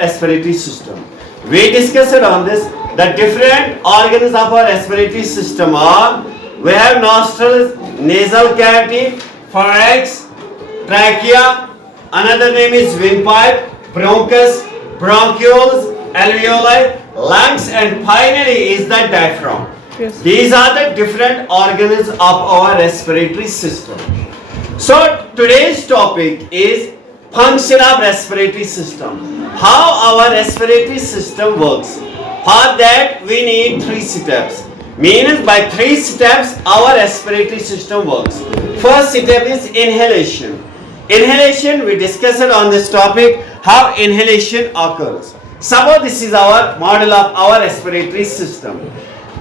respiratory system. We discussed on this. The different organs of our respiratory system are, we have nostrils, nasal cavity, pharynx, trachea, another name is windpipe, bronchus, bronchioles, alveoli, lungs, and finally is the diaphragm. Yes. These are the different organs of our respiratory system. So today's topic is function of respiratory system. How our respiratory system works. For that we need 3 steps. Means by 3 steps our respiratory system works. First step is inhalation. Inhalation, we discussed on this topic how inhalation occurs. Suppose this is our model of our respiratory system.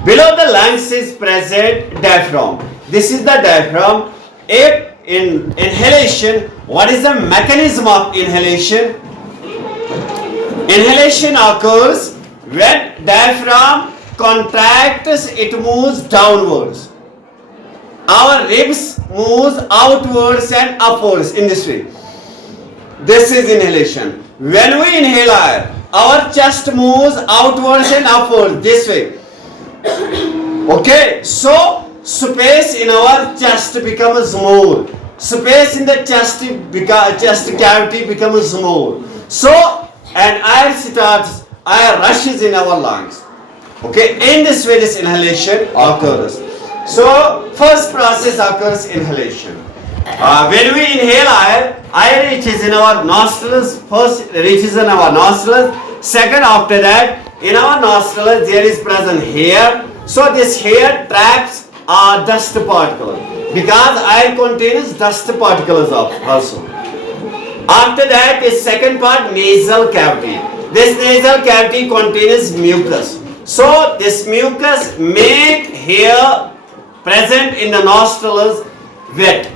Below the lungs is present diaphragm. This is the diaphragm. If in inhalation, what is the mechanism of inhalation? Inhalation occurs when diaphragm contracts, it moves downwards. Our ribs moves outwards and upwards in this way. This is inhalation. When we inhale air, our chest moves outwards and upwards this way. Okay, so space in our chest becomes more. Space in the chest cavity becomes more. So, and air rushes in our lungs. Okay, in this way this inhalation occurs. So, first process occurs inhalation. When we inhale air reaches in our nostrils. First reaches in our nostrils. Second, after that, in our nostrils there is present hair. So this hair traps dust particles because air contains dust particles also. After that, the second part, nasal cavity. This nasal cavity contains mucus. So this mucus make hair present in the nostrils wet.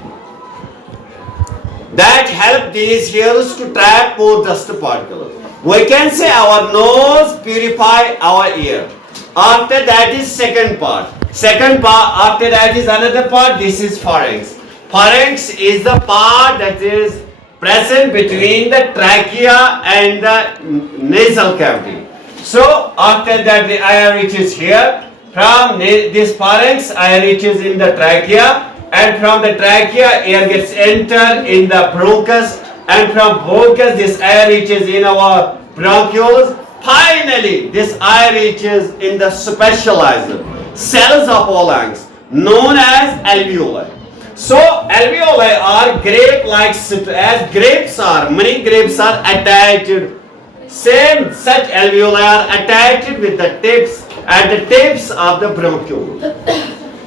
That help these hairs to trap more dust particles. We can say our nose purify our ear. After that is second part. After that is another part. This is pharynx. Pharynx is the part that is present between the trachea and the nasal cavity. So after that the air reaches here. From this pharynx, air reaches in the trachea, and from the trachea air gets entered in the bronchus, and from bronchus this air reaches in our bronchioles. Finally, this air reaches in the specialized cells of our lungs known as alveoli. So alveoli are grape-like, as grapes are, many grapes are attached. Same such alveoli are attached with the tips at the tips of the bronchiole.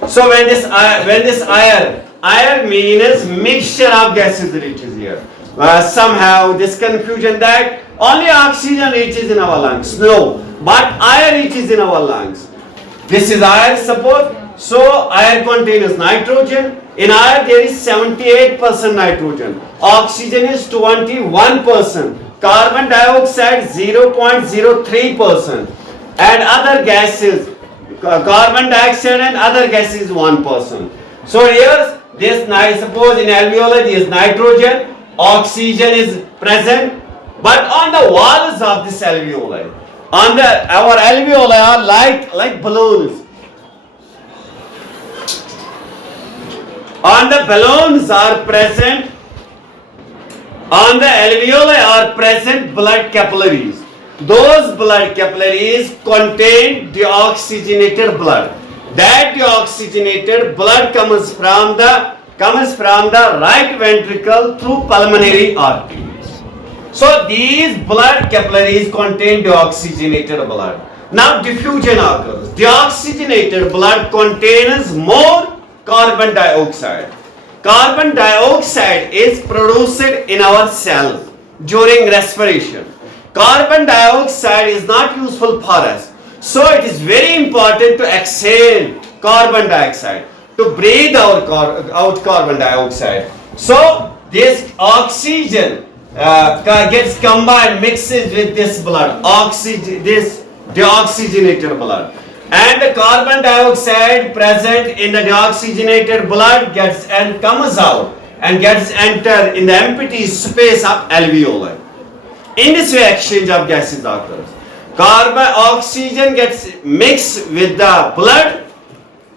So when this air means mixture of gases reaches here. Somehow this confusion that only oxygen reaches in our lungs. No, but air reaches in our lungs. This is air, suppose. So air contains nitrogen. In air there is 78% nitrogen. Oxygen is 21%. Carbon dioxide 0.03%. And other gases, carbon dioxide and other gases 1%. So here, suppose in alveoli there is nitrogen, oxygen is present, but on the walls of this alveoli, our alveoli are like balloons. On the balloons are present, on the alveoli are present blood capillaries. Those blood capillaries contain deoxygenated blood. That deoxygenated blood comes from the right ventricle through pulmonary arteries. So these blood capillaries contain deoxygenated blood. Now diffusion occurs. Deoxygenated blood contains more carbon dioxide. Carbon dioxide is produced in our cells during respiration. Carbon dioxide is not useful for us. So it is very important to exhale carbon dioxide, to breathe out carbon dioxide. So this oxygen gets combined, mixes with this blood, this deoxygenated blood. And the carbon dioxide present in the deoxygenated blood comes out and gets entered in the empty space of alveoli. In this way, exchange of gases occurs. Carbon oxygen gets mixed with the blood,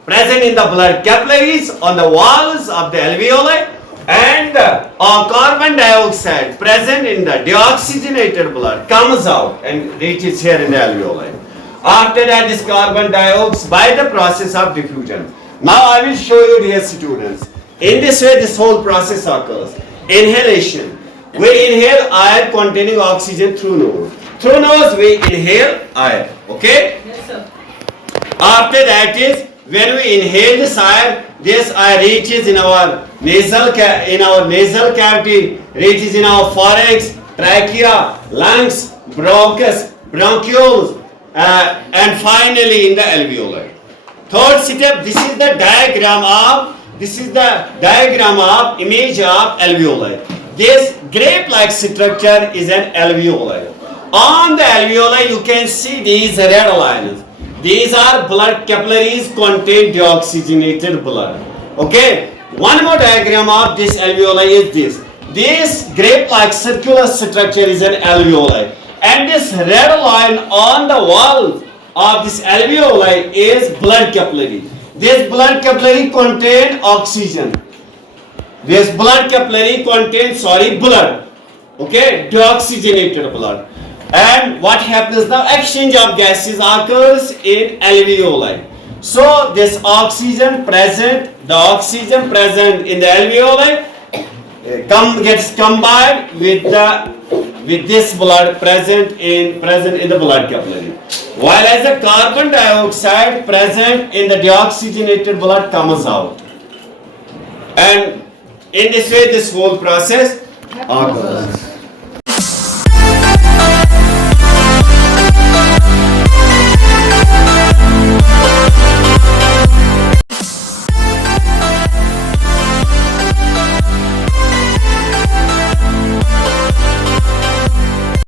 present in the blood capillaries on the walls of the alveoli, and carbon dioxide present in the deoxygenated blood comes out and reaches here in the alveoli. After that, this carbon dioxide by the process of diffusion. Now I will show you, dear students. In this way, this whole process occurs. Inhalation. We inhale air containing oxygen through nose. Through nose, we inhale air. Okay? Yes, sir. After that is when we inhale this air reaches in our nasal cavity, reaches in our pharynx, trachea, lungs, bronchus, bronchioles, and finally in the alveoli. Third step, this is the diagram of image of alveoli. This grape-like structure is an alveoli. On the alveoli, you can see these red lines. These are blood capillaries contain deoxygenated blood. Okay. One more diagram of this alveoli is this. This grape-like circular structure is an alveoli. And this red line on the wall of this alveoli is blood capillary. This blood capillary contain oxygen. This blood capillary contains blood. Okay, deoxygenated blood. And what happens now? Exchange of gases occurs in alveoli. So this oxygen present in the alveoli gets combined with this blood present in the blood capillary. While as the carbon dioxide present in the deoxygenated blood comes out. And in this way, this whole process occurs.